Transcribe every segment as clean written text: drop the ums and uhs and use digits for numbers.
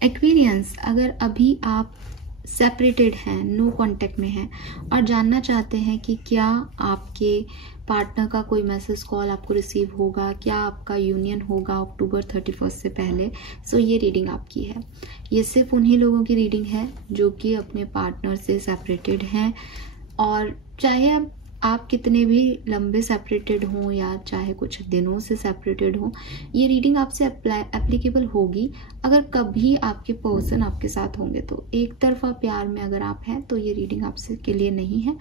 Aquarians, अगर अभी आप सेपरेटेड हैं, नो कांटेक्ट में हैं और जानना चाहते हैं कि क्या आपके पार्टनर का कोई मैसेज कॉल आपको रिसीव होगा, क्या आपका यूनियन होगा अक्टूबर 31 से पहले, सो ये रीडिंग आपकी है। ये सिर्फ उन्हीं लोगों की रीडिंग है जो कि अपने पार्टनर से सेपरेटेड हैं, और चाहे आप कितने भी लंबे सेपरेटेड हों या चाहे कुछ दिनों से सेपरेटेड हों, ये रीडिंग आपसे एप्लीकेबल होगी। अगर कभी आपके पर्सन आपके साथ होंगे तो एक तरफा प्यार में अगर आप हैं तो ये रीडिंग आपसे के लिए नहीं है,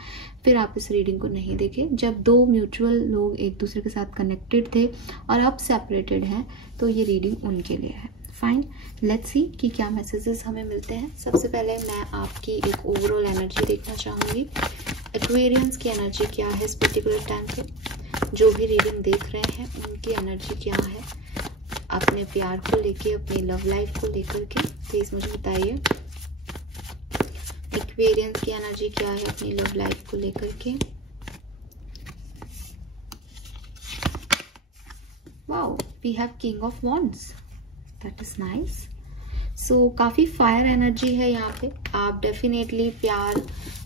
फिर आप इस रीडिंग को नहीं देखें। जब दो म्यूचुअल लोग एक दूसरे के साथ कनेक्टेड थे और आप सेपरेटेड हैं तो ये रीडिंग उनके लिए है। फाइन, लेट्स सी कि क्या मैसेजेस हमें मिलते हैं। सबसे पहले मैं आपकी एक ओवरऑल एनर्जी देखना चाहूँगी। एक्वेरियंस की एनर्जी क्या है इस पर्टिकुलर टाइम पे, जो भी रीडिंग देख रहे हैं उनकी एनर्जी क्या है अपने प्यार को लेके, अपनी लव लाइफ को लेकर के, प्लीज मुझे बताइए। एक्वेरियंस की एनर्जी क्या है अपनी लव लाइफ को लेकर के। Wow, we have king of wands, that is nice. So काफी फायर एनर्जी है यहाँ पे। आप डेफिनेटली प्यार,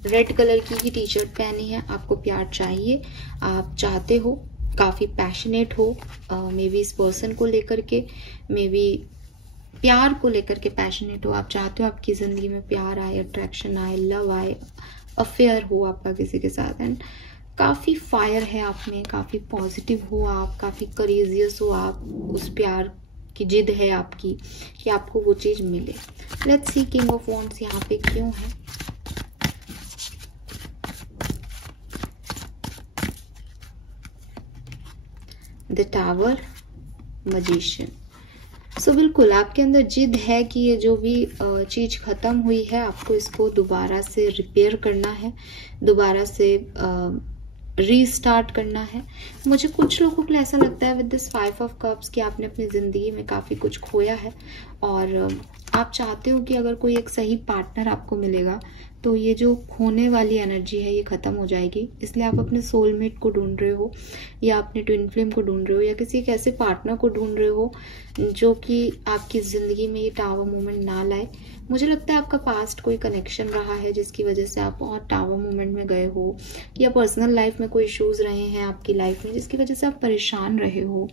रेड कलर की ही टी शर्ट पहनी है, आपको प्यार चाहिए, आप चाहते हो, काफी पैशनेट हो, मे बी इस पर्सन को लेकर के, मे बी प्यार को लेकर के पैशनेट हो। आप चाहते हो आपकी जिंदगी में प्यार आए, अट्रैक्शन आए, लव आए, अफेयर हो आपका किसी के साथ। एंड काफी फायर है आप में, काफी पॉजिटिव हो आप, काफी करेजियस हो आप, उस प्यार की जिद है आपकी कि आपको वो चीज मिले। Let's see king of wands यहाँ पे क्यों है। The tower, magician. सो बिल्कुल आपके अंदर जिद है कि ये जो भी चीज खत्म हुई है आपको इसको दोबारा से रिपेयर करना है, दोबारा से रीस्टार्ट करना है। मुझे कुछ लोगों को ऐसा लगता है विद दिस 5 ऑफ कप्स कि आपने अपनी जिंदगी में काफी कुछ खोया है और आप चाहते हो कि अगर कोई एक सही पार्टनर आपको मिलेगा तो ये जो खोने वाली एनर्जी है ये खत्म हो जाएगी। इसलिए आप अपने सोलमेट को ढूंढ रहे हो या अपने ट्विन फ्लेम को ढूंढ रहे हो या किसी एक ऐसे पार्टनर को ढूंढ रहे हो जो कि आपकी जिंदगी में ये टावर मूवमेंट ना लाए। मुझे लगता है आपका पास्ट कोई कनेक्शन रहा है जिसकी वजह से आप बहुत टावर मूवमेंट में गए हो, या पर्सनल लाइफ में कोई इश्यूज रहे हैं आपकी लाइफ में जिसकी वजह से आप परेशान रहे हो,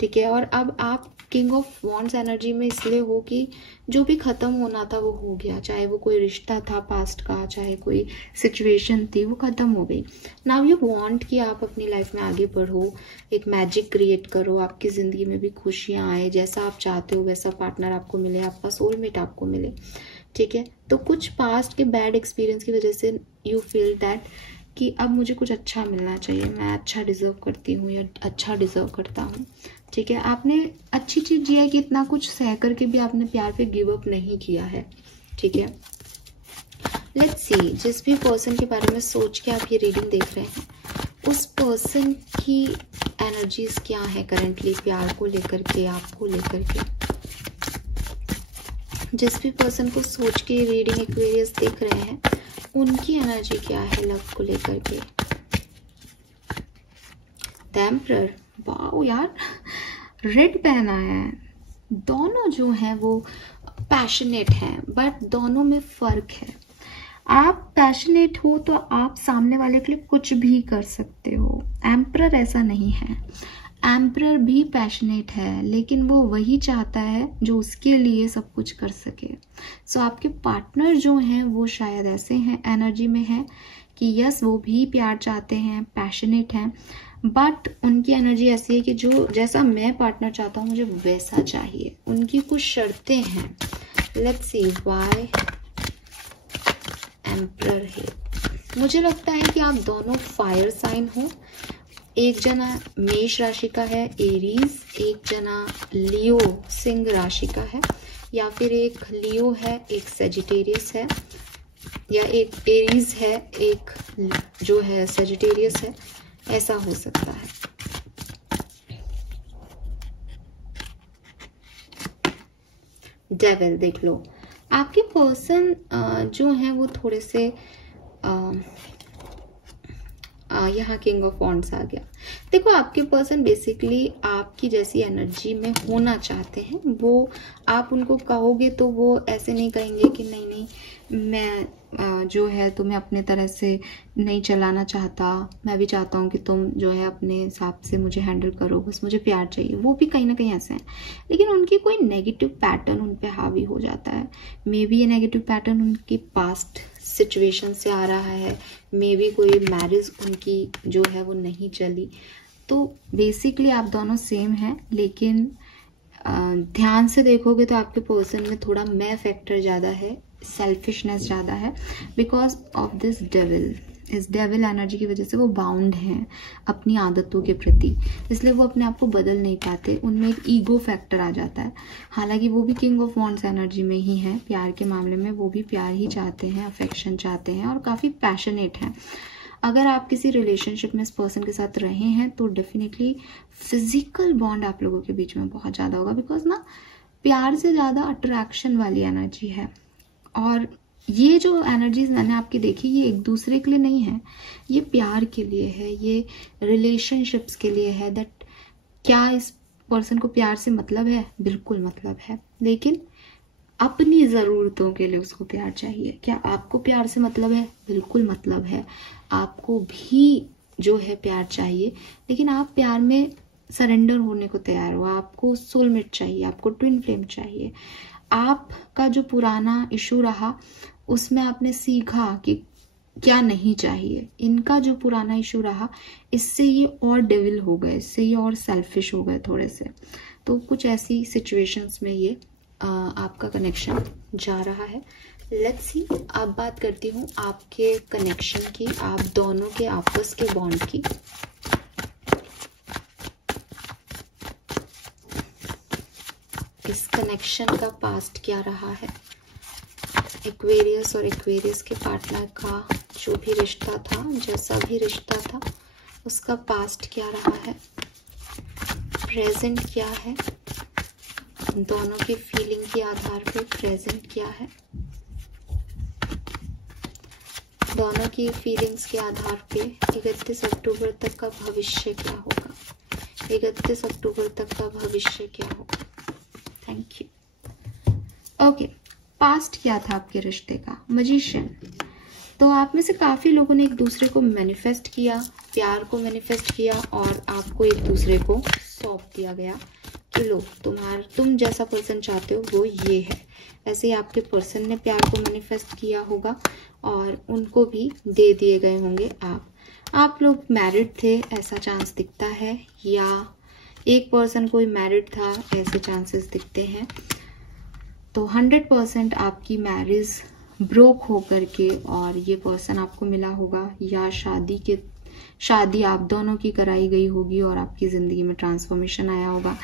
ठीक है। और अब आप किंग ऑफ वॉन्ड्स एनर्जी में इसलिए हो कि जो भी खत्म होना था वो हो गया, चाहे वो कोई रिश्ता था पास्ट का, चाहे कोई सिचुएशन थी, वो खत्म हो गई। नाउ यू वांट कि आप अपनी लाइफ में आगे बढ़ो, एक मैजिक क्रिएट करो, आपकी जिंदगी में भी खुशियां आए, जैसा आप चाहते हो वैसा पार्टनर आपको मिले, आपका सोलमेट आपको मिले, ठीक है। तो कुछ पास्ट के बैड एक्सपीरियंस की वजह से यू फील दैट कि अब मुझे कुछ अच्छा मिलना चाहिए, मैं अच्छा डिजर्व करती हूँ या अच्छा डिजर्व करता हूँ, ठीक है। आपने अच्छी चीज ये है कि इतना कुछ सह करके भी आपने प्यार पे गिव अप नहीं किया है, ठीक है। लेट्स सी, जिस भी पर्सन के बारे में सोच के आप ये रीडिंग देख रहे हैं उस पर्सन की एनर्जीज क्या है करंटली प्यार को लेकर के, आपको लेकर के। जिस भी पर्सन को सोच के रीडिंग एक्वेरियस देख रहे हैं उनकी एनर्जी क्या है लव को लेकर के। द एम्परर, वाओ यार, रेड पहना है। दोनों जो हैं वो पैशनेट हैं बट दोनों में फर्क है। आप पैशनेट हो तो आप सामने वाले के लिए कुछ भी कर सकते हो, एम्परर ऐसा नहीं है। एम्परर भी पैशनेट है लेकिन वो वही चाहता है जो उसके लिए सब कुछ कर सके। सो आपके पार्टनर जो हैं वो शायद ऐसे हैं, एनर्जी में है कि यस वो भी प्यार चाहते हैं, पैशनेट हैं, बट उनकी एनर्जी ऐसी है कि जो जैसा मैं पार्टनर चाहता हूँ मुझे वैसा चाहिए। उनकी कुछ शर्तें हैं। लेट्स सी व्हाई एम्परर है। मुझे लगता है कि आप दोनों फायर साइन हो। एक जना मेष राशि का है, एरीज, एक जना लियो सिंह राशि का है, या फिर एक लियो है, एक सेजिटेरियस है, या एक एरीज है, एक जो है सेजिटेरियस है, ऐसा हो सकता है। डेविल देख लो, आपके पर्सन जो है वो थोड़े से यहाँ किंग ऑफ वॉन्ड्स आ गया। देखो आपके पर्सन बेसिकली आपकी जैसी एनर्जी में होना चाहते हैं। वो आप उनको कहोगे तो वो ऐसे नहीं कहेंगे कि नहीं नहीं मैं जो है तुम्हें अपने तरह से नहीं चलाना चाहता, मैं भी चाहता हूँ कि तुम जो है अपने हिसाब से मुझे हैंडल करो, बस मुझे प्यार चाहिए। वो भी कहीं ना कहीं ऐसे हैं, लेकिन उनकी कोई नेगेटिव पैटर्न उन पे हावी हो जाता है। मे बी ये नेगेटिव पैटर्न उनकी पास्ट सिचुएशन से आ रहा है, मे बी कोई मैरिज उनकी जो है वो नहीं चली। तो बेसिकली आप दोनों सेम हैं, लेकिन ध्यान से देखोगे तो आपके पर्सन में थोड़ा मैं फैक्टर ज़्यादा है, सेल्फिशनेस ज़्यादा है, बिकॉज ऑफ दिस डेविल। इस डेविल एनर्जी की वजह से वो बाउंड हैं अपनी आदतों के प्रति, इसलिए वो अपने आप को बदल नहीं पाते। उनमें एक ईगो फैक्टर आ जाता है। हालांकि वो भी किंग ऑफ वॉन्ड्स एनर्जी में ही है, प्यार के मामले में वो भी प्यार ही चाहते हैं, अफेक्शन चाहते हैं और काफ़ी पैशनेट हैं। अगर आप किसी रिलेशनशिप में इस पर्सन के साथ रहे हैं तो डेफिनेटली फिजिकल बॉन्ड आप लोगों के बीच में बहुत ज़्यादा होगा, बिकॉज ना प्यार से ज़्यादा अट्रैक्शन वाली एनर्जी है। और ये जो एनर्जीज मैंने आपकी देखी ये एक दूसरे के लिए नहीं है, ये प्यार के लिए है, ये रिलेशनशिप्स के लिए है। दैट क्या इस पर्सन को प्यार से मतलब है? बिल्कुल मतलब है, लेकिन अपनी ज़रूरतों के लिए उसको प्यार चाहिए। क्या आपको प्यार से मतलब है? बिल्कुल मतलब है, आपको भी जो है प्यार चाहिए, लेकिन आप प्यार में सरेंडर होने को तैयार हो। आपको सोलमेट चाहिए, आपको ट्विन फ्लेम चाहिए। आपका जो पुराना इशू रहा उसमें आपने सीखा कि क्या नहीं चाहिए। इनका जो पुराना इशू रहा इससे ये और डेविल हो गए, इससे ये और सेल्फिश हो गए थोड़े से। तो कुछ ऐसी सिचुएशंस में ये आपका कनेक्शन जा रहा है। लेट्स सी, अब बात करती हूँ आपके कनेक्शन की, आप दोनों के आपस के बॉन्ड की। इस कनेक्शन का पास्ट क्या रहा है? एक्वेरियस और एक्वेरियस के पार्टनर का जो भी रिश्ता था, जैसा भी रिश्ता था, उसका पास्ट क्या रहा है, प्रेजेंट क्या है, दोनों की फीलिंग के आधार पे प्रेजेंट क्या है, दोनों की फीलिंग्स के आधार पे 31 अक्टूबर तक का भविष्य क्या होगा, 31 अक्टूबर तक का भविष्य क्या होगा। Thank you. ओके, पास्ट क्या था आपके रिश्ते का? मैजिशियन। तो आप में से काफी लोगों ने एक दूसरे को मैनिफेस्ट किया, प्यार को मैनिफेस्ट किया, और आपको एक दूसरे को सौंप दिया गया कि लो तुम जैसा पर्सन चाहते हो वो ये है। ऐसे ही आपके पर्सन ने प्यार को मैनिफेस्ट किया होगा और उनको भी दे दिए गए होंगे। आप लोग मैरिड थे ऐसा चांस दिखता है, या एक पर्सन कोई मैरिड था ऐसे चांसेस दिखते हैं। तो 100% आपकी मैरिज ब्रोक होकर के और ये पर्सन आपको मिला होगा, या शादी आप दोनों की कराई गई होगी और आपकी जिंदगी में ट्रांसफॉर्मेशन आया होगा।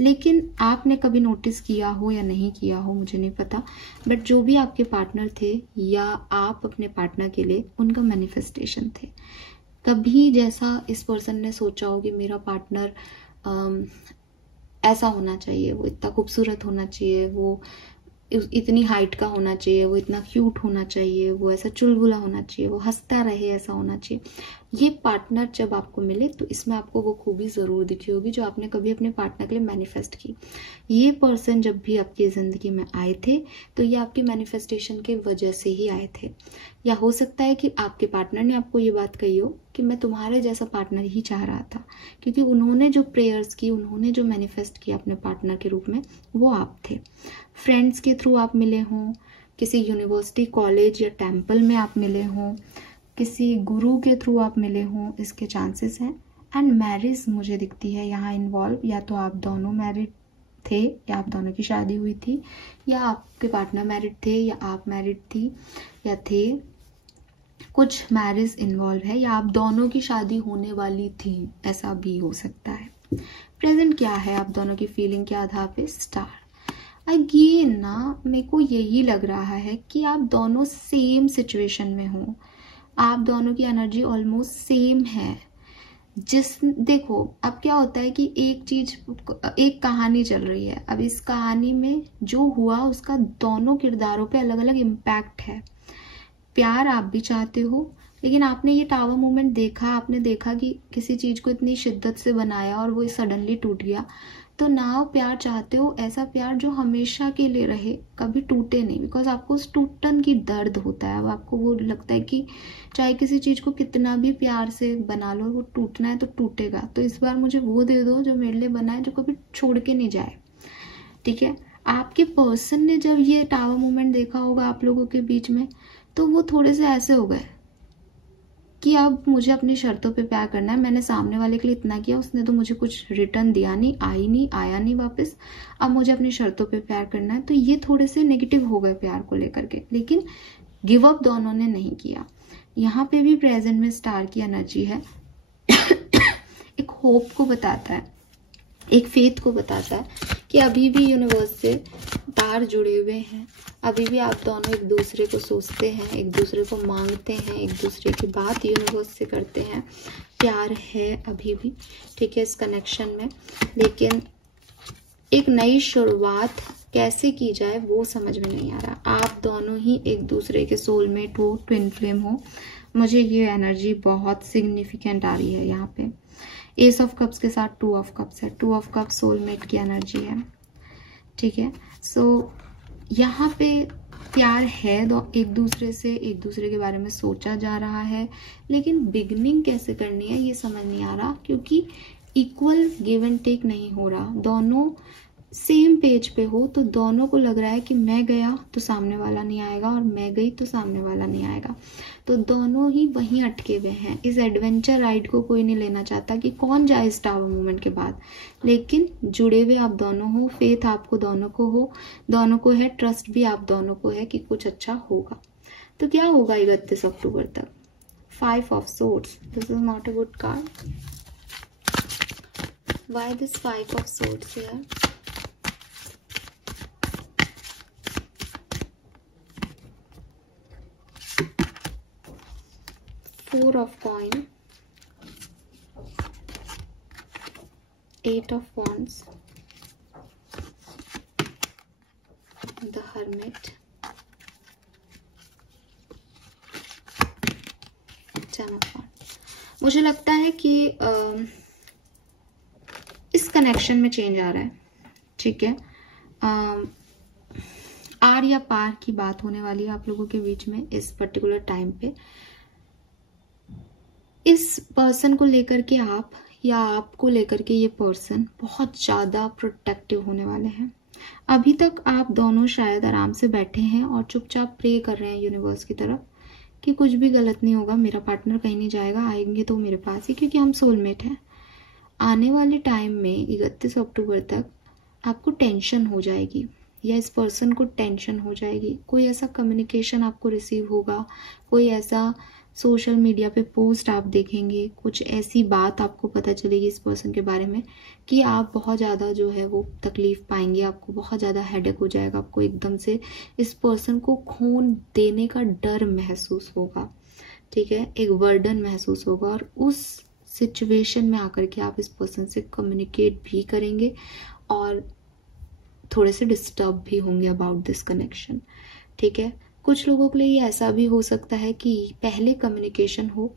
लेकिन आपने कभी नोटिस किया हो या नहीं किया हो मुझे नहीं पता, बट जो भी आपके पार्टनर थे या आप अपने पार्टनर के लिए उनका मैनिफेस्टेशन थे। कभी जैसा इस पर्सन ने सोचा हो कि मेरा पार्टनर ऐसा होना चाहिए, वो इतना खूबसूरत होना चाहिए, वो इतनी हाइट का होना चाहिए, वो इतना क्यूट होना चाहिए, वो ऐसा चुलबुला होना चाहिए, वो हंसता रहे, ऐसा होना चाहिए। ये पार्टनर जब आपको मिले तो इसमें आपको वो खूबी जरूर दिखी होगी जो आपने कभी अपने पार्टनर के लिए मैनिफेस्ट की। ये पर्सन जब भी आपकी जिंदगी में आए थे तो ये आपके मैनिफेस्टेशन के वजह से ही आए थे, या हो सकता है कि आपके पार्टनर ने आपको ये बात कही हो कि मैं तुम्हारे जैसा पार्टनर ही चाह रहा था, क्योंकि उन्होंने जो प्रेयर्स की, उन्होंने जो मैनिफेस्ट किया अपने पार्टनर के रूप में, वो आप थे। फ्रेंड्स के थ्रू आप मिले हों, किसी यूनिवर्सिटी, कॉलेज या टेम्पल में आप मिले हों, किसी गुरु के थ्रू आप मिले हों, इसके चांसेस हैं। एंड मैरिज मुझे दिखती है यहाँ इन्वॉल्व, या तो आप दोनों मैरिड थे या आप दोनों की शादी हुई थी, या आपके पार्टनर मैरिड थे या आप मैरिड थी या थे। कुछ मैरिज इन्वॉल्व है, या आप दोनों की शादी होने वाली थी, ऐसा भी हो सकता है। प्रेजेंट क्या है आप दोनों की फीलिंग के आधार पे? स्टार। अगेन ना मेरे को यही लग रहा है कि आप दोनों सेम सिचुएशन में हो, आप दोनों की एनर्जी ऑलमोस्ट सेम है। देखो अब क्या होता है कि एक कहानी चल रही है, अब इस कहानी में जो हुआ उसका दोनों किरदारों पे अलग अलग इम्पैक्ट है। प्यार आप भी चाहते हो, लेकिन आपने ये टावर मूवमेंट देखा, आपने देखा कि किसी चीज को इतनी शिद्दत से बनाया और वो सडनली टूट गया, तो नाव प्यार चाहते हो, ऐसा प्यार जो हमेशा के लिए रहे, कभी टूटे नहीं, बिकॉज आपको उस टूटन की दर्द होता है। अब आपको वो लगता है कि चाहे किसी चीज को कितना भी प्यार से बना लो, वो टूटना है तो टूटेगा, तो इस बार मुझे वो दे दो जो मेरे लिए बना है, जो कभी छोड़ के नहीं जाए। ठीक है, आपके पर्सन ने जब ये टावर मूवमेंट देखा होगा आप लोगों के बीच में, तो वो थोड़े से ऐसे हो गए कि अब मुझे अपनी शर्तों पे प्यार करना है, मैंने सामने वाले के लिए इतना किया, उसने तो मुझे कुछ रिटर्न दिया नहीं, आया नहीं वापस, अब मुझे अपनी शर्तों पे प्यार करना है। तो ये थोड़े से नेगेटिव हो गए प्यार को लेकर के, लेकिन गिव अप दोनों ने नहीं किया। यहाँ पे भी प्रेजेंट में स्टार की एनर्जी है एक होप को बताता है, एक फेथ को बताता है कि अभी भी यूनिवर्स से तार जुड़े हुए हैं, अभी भी आप दोनों एक दूसरे को सोचते हैं, एक दूसरे को मांगते हैं, एक दूसरे की बात यूनिवर्स से करते हैं, प्यार है अभी भी। ठीक है, इस कनेक्शन में, लेकिन एक नई शुरुआत कैसे की जाए वो समझ में नहीं आ रहा। आप दोनों ही एक दूसरे के सोलमेट हो, ट्विन फ्लेम हो, मुझे ये एनर्जी बहुत सिग्निफिकेंट आ रही है यहाँ पे। एस ऑफ कप्स के साथ टू ऑफ कप्स है, टू ऑफ कप्स सोलमेट की एनर्जी है। ठीक है, सो यहाँ पे प्यार है, एक दूसरे से, एक दूसरे के बारे में सोचा जा रहा है, लेकिन बिगनिंग कैसे करनी है ये समझ नहीं आ रहा, क्योंकि इक्वल गिव एंड टेक नहीं हो रहा। दोनों सेम पेज पे हो तो दोनों को लग रहा है कि मैं गया तो सामने वाला नहीं आएगा, और मैं गई तो सामने वाला नहीं आएगा, तो दोनों ही वहीं अटके हुए हैं। इस एडवेंचर राइड को कोई नहीं लेना चाहता कि कौन जाए इस टावर मूवमेंट के बाद, लेकिन जुड़े हुए आप दोनों हो, फेथ आपको दोनों को हो, दोनों को है, ट्रस्ट भी आप दोनों को है कि कुछ अच्छा होगा। तो क्या होगा 31 अक्टूबर तक? 5 of swords, this is not a good card. Why this 5 of swords here? Four of coin, 8 of wands, the hermit, 10 of wands। मुझे लगता है कि इस कनेक्शन में चेंज आ रहा है। ठीक है, आर या पार की बात होने वाली है आप लोगों के बीच में इस पर्टिकुलर टाइम पे। इस पर्सन को लेकर के आप या आपको लेकर के ये पर्सन बहुत ज्यादा प्रोटेक्टिव होने वाले हैं। अभी तक आप दोनों शायद आराम से बैठे हैं और चुपचाप प्रे कर रहे हैं यूनिवर्स की तरफ कि कुछ भी गलत नहीं होगा, मेरा पार्टनर कहीं नहीं जाएगा, आएंगे तो मेरे पास ही, क्योंकि हम सोलमेट हैं। आने वाले टाइम में 31 अक्टूबर तक आपको टेंशन हो जाएगी, या इस पर्सन को टेंशन हो जाएगी। कोई ऐसा कम्युनिकेशन आपको रिसीव होगा, कोई ऐसा सोशल मीडिया पे पोस्ट आप देखेंगे, कुछ ऐसी बात आपको पता चलेगी इस पर्सन के बारे में कि आप बहुत ज़्यादा जो है वो तकलीफ पाएंगे, आपको बहुत ज़्यादा हेडेक हो जाएगा, आपको एकदम से इस पर्सन को खो देने का डर महसूस होगा। ठीक है, एक बर्डन महसूस होगा, और उस सिचुएशन में आकर के आप इस पर्सन से कम्युनिकेट भी करेंगे और थोड़े से डिस्टर्ब भी होंगे अबाउट दिस कनेक्शन। ठीक है, कुछ लोगों के लिए ये ऐसा भी हो सकता है कि पहले कम्युनिकेशन हो,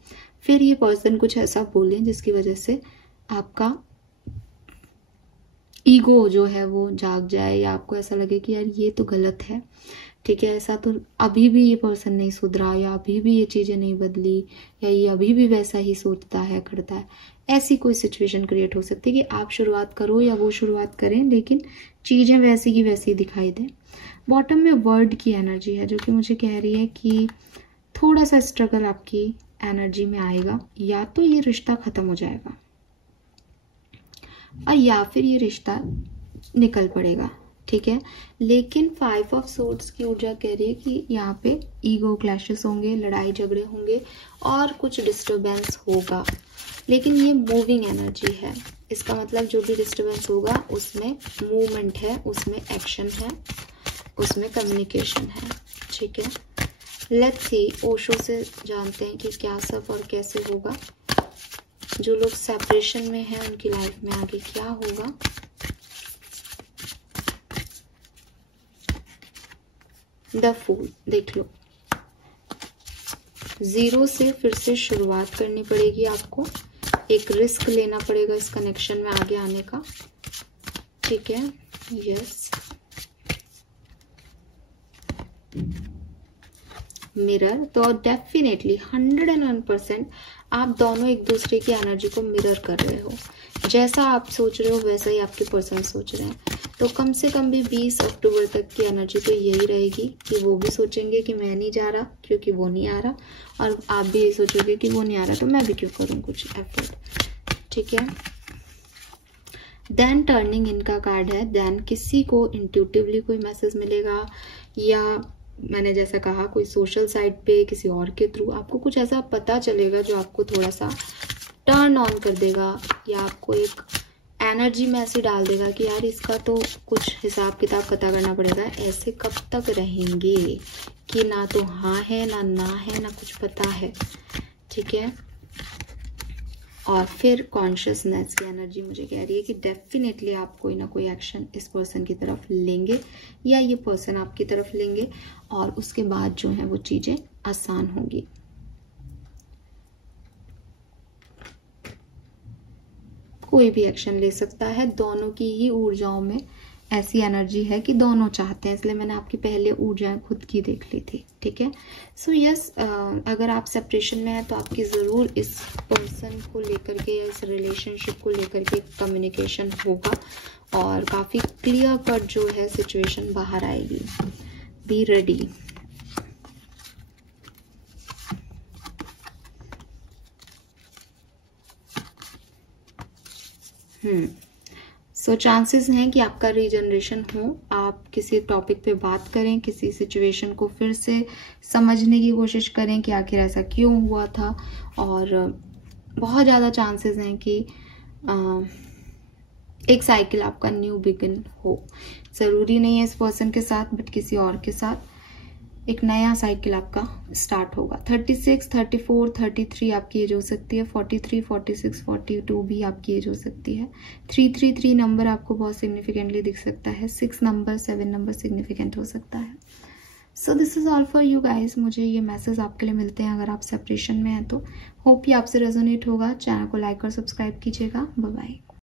फिर ये पर्सन कुछ ऐसा बोले जिसकी वजह से आपका ईगो जो है वो जाग जाए, या आपको ऐसा लगे कि यार ये तो गलत है। ठीक है, ऐसा तो अभी भी ये पर्सन नहीं सुधरा, या अभी भी ये चीजें नहीं बदली, या ये अभी भी वैसा ही सोचता है, करता है। ऐसी कोई सिचुएशन क्रिएट हो सकती है कि आप शुरुआत करो या वो शुरुआत करें, लेकिन चीजें वैसी की वैसी दिखाई दें। बॉटम में वर्ड की एनर्जी है जो कि मुझे कह रही है कि थोड़ा सा स्ट्रगल आपकी एनर्जी में आएगा, या तो ये रिश्ता खत्म हो जाएगा और या फिर ये रिश्ता निकल पड़ेगा। ठीक है, लेकिन 5 ऑफ सोर्ड्स की ऊर्जा कह रही है कि यहाँ पे ईगो क्लैशेस होंगे, लड़ाई झगड़े होंगे और कुछ डिस्टरबेंस होगा, लेकिन ये मूविंग एनर्जी है। इसका मतलब जो भी डिस्टरबेंस होगा उसमें मूवमेंट है, उसमें एक्शन है, उसमें कम्युनिकेशन है। ठीक है, लेट्स सी ओशो से जानते हैं कि क्या सब और कैसे होगा। जो लोग सेपरेशन में हैं उनकी लाइफ में आगे क्या होगा। द फूल देख लो, 0 से फिर से शुरुआत करनी पड़ेगी आपको, एक रिस्क लेना पड़ेगा इस कनेक्शन में आगे आने का, ठीक है। यस, मिरर, तो डेफिनेटली 101% आप दोनों एक दूसरे की एनर्जी को मिरर कर रहे हो। जैसा आप सोच रहे हो वैसा ही आपके पर्सन सोच रहे हैं। तो कम से कम भी 20 अक्टूबर तक की एनर्जी तो यही रहेगी कि वो भी सोचेंगे कि मैं नहीं जा रहा क्योंकि वो नहीं आ रहा, और आप भी यही सोचोगे कि वो नहीं आ रहा तो मैं भी क्यों करूं कुछ एफर्ट, ठीक है। देन टर्निंग इनका कार्ड है। देन किसी को इंट्यूटिवली कोई मैसेज मिलेगा, या मैंने जैसा कहा कोई सोशल साइट पे किसी और के थ्रू आपको कुछ ऐसा पता चलेगा जो आपको थोड़ा सा टर्न ऑन कर देगा, या आपको एक एनर्जी में ऐसे डाल देगा कि यार इसका तो कुछ हिसाब किताब पता करना पड़ेगा। ऐसे कब तक रहेंगे कि ना तो हाँ है ना है ना कुछ पता है, ठीक है। और फिर कॉन्शियसनेस की एनर्जी मुझे कह रही है कि डेफिनेटली आप कोई ना कोई एक्शन इस पर्सन की तरफ लेंगे या ये पर्सन आपकी तरफ लेंगे, और उसके बाद जो है वो चीजें आसान होंगी। कोई भी एक्शन ले सकता है, दोनों की ही ऊर्जाओं में ऐसी एनर्जी है कि दोनों चाहते हैं, इसलिए मैंने आपकी पहले ऊर्जाएं खुद की देख ली थी, ठीक है। सो यस, अगर आप सेपरेशन में हैं तो आपकी जरूर इस पर्सन को लेकर के या इस रिलेशनशिप को लेकर के कम्युनिकेशन होगा, और काफी क्लियर कट जो है सिचुएशन बाहर आएगी। Be ready. सो चांसेस हैं कि आपका रीजनरेशन हो, आप किसी टॉपिक पे बात करें, किसी सिचुएशन को फिर से समझने की कोशिश करें कि आखिर ऐसा क्यों हुआ था, और बहुत ज़्यादा चांसेस हैं कि एक साइकिल आपका न्यू बिगिन हो। ज़रूरी नहीं है इस पर्सन के साथ, बट किसी और के साथ एक नया साइकिल आपका स्टार्ट होगा। 36, 34, 33 आपकी एज हो सकती है, 43, 46, 42 भी आपकी एज हो सकती है। 333 नंबर आपको बहुत सिग्निफिकेंटली दिख सकता है। 6 नंबर, 7 नंबर सिग्निफिकेंट हो सकता है। So this is all for you guys. मुझे ये मैसेज आपके लिए मिलते हैं अगर आप सेपरेशन में हैं तो। होप ये आपसे रेजोनेट होगा। चैनल को लाइक और सब्सक्राइब कीजिएगा। Bye bye.